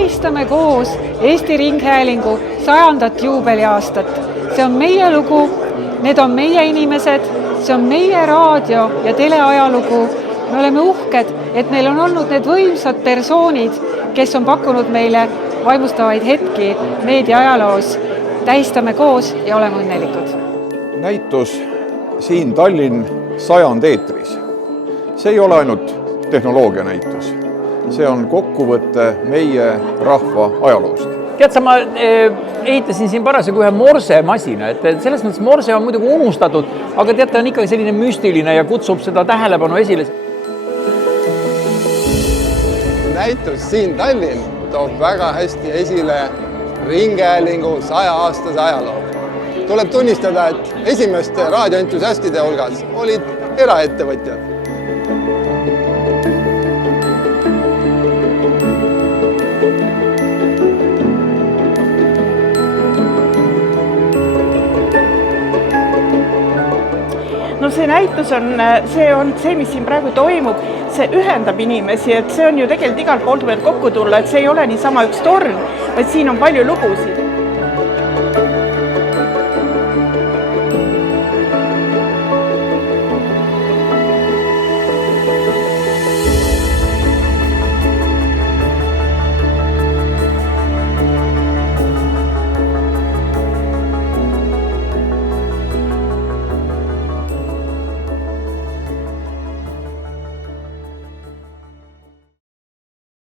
tähistame koos Eesti Ringhäälingu 100. juubeliaastat. See on meie lugu, need on meie inimesed, see on meie raadio- ja teleajalugu. Me oleme uhked, et meil on olnud need võimsad persoonid, kes on pakkunud meile vaimustavaid hetki meediaajaloos. Tähistame koos ja oleme õnnelikud. Näitus siin Tallinn 100 eetris. See ei ole ainult tehnoloogia näitus. See on kokkuvõte meie rahva ajaloost. Tead sa, ma ehitasin siin parasjagu ühe morsemasina, et selles mõttes morse on muidugi unustatud, aga tead, ta on ikkagi selline müstiline ja kutsub seda tähelepanu esile. Näitus siin Tallinn toob väga hästi esile Ringhäälingu 100-aastase ajaloo. Tuleb tunnistada, et esimeste raadioentusiastide hulgas olid eraettevõtjad. No see näitus on see, mis siin praegu toimub, see ühendab inimesi, et see on ju tegelikult igalt poolt võivad kokku tulla, et see ei ole niisama üks torn, vaid siin on palju lugusid.